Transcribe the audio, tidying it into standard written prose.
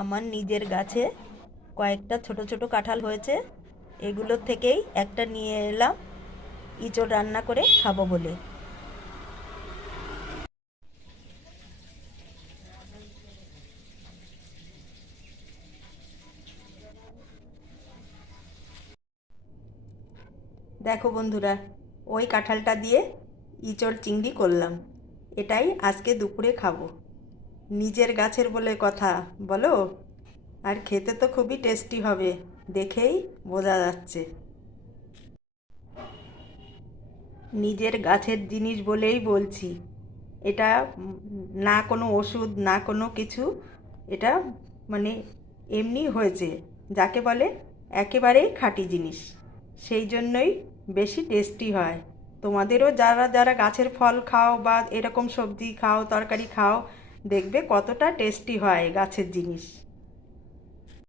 আমার নিজের গাছে কয়েকটা ছোট ছোট কাঁঠাল হয়েছে, এগুলোর থেকেই একটা নিয়ে এলাম ইঁচড় রান্না করে খাবো বলে। দেখো বন্ধুরা, ওই কাঁঠালটা দিয়ে ইঁচড় চিংড়ি করলাম। এটাই আজকে দুপুরে খাবো। নিজের গাছের বলে কথা, বলো। আর খেতে তো খুবই টেস্টি হবে, দেখেই বোঝা যাচ্ছে। নিজের গাছের জিনিস বলেই বলছি। এটা না কোনো ওষুধ না কোনো কিছু, এটা মানে এমনি হয়েছে, যাকে বলে একেবারেই খাঁটি জিনিস। সেই জন্যই বেশি টেস্টি হয়। তোমাদেরও যারা যারা গাছের ফল খাও বা এরকম সবজি খাও, তরকারি খাও, দেখবে কতটা টেস্টি হয় গাছের জিনিস।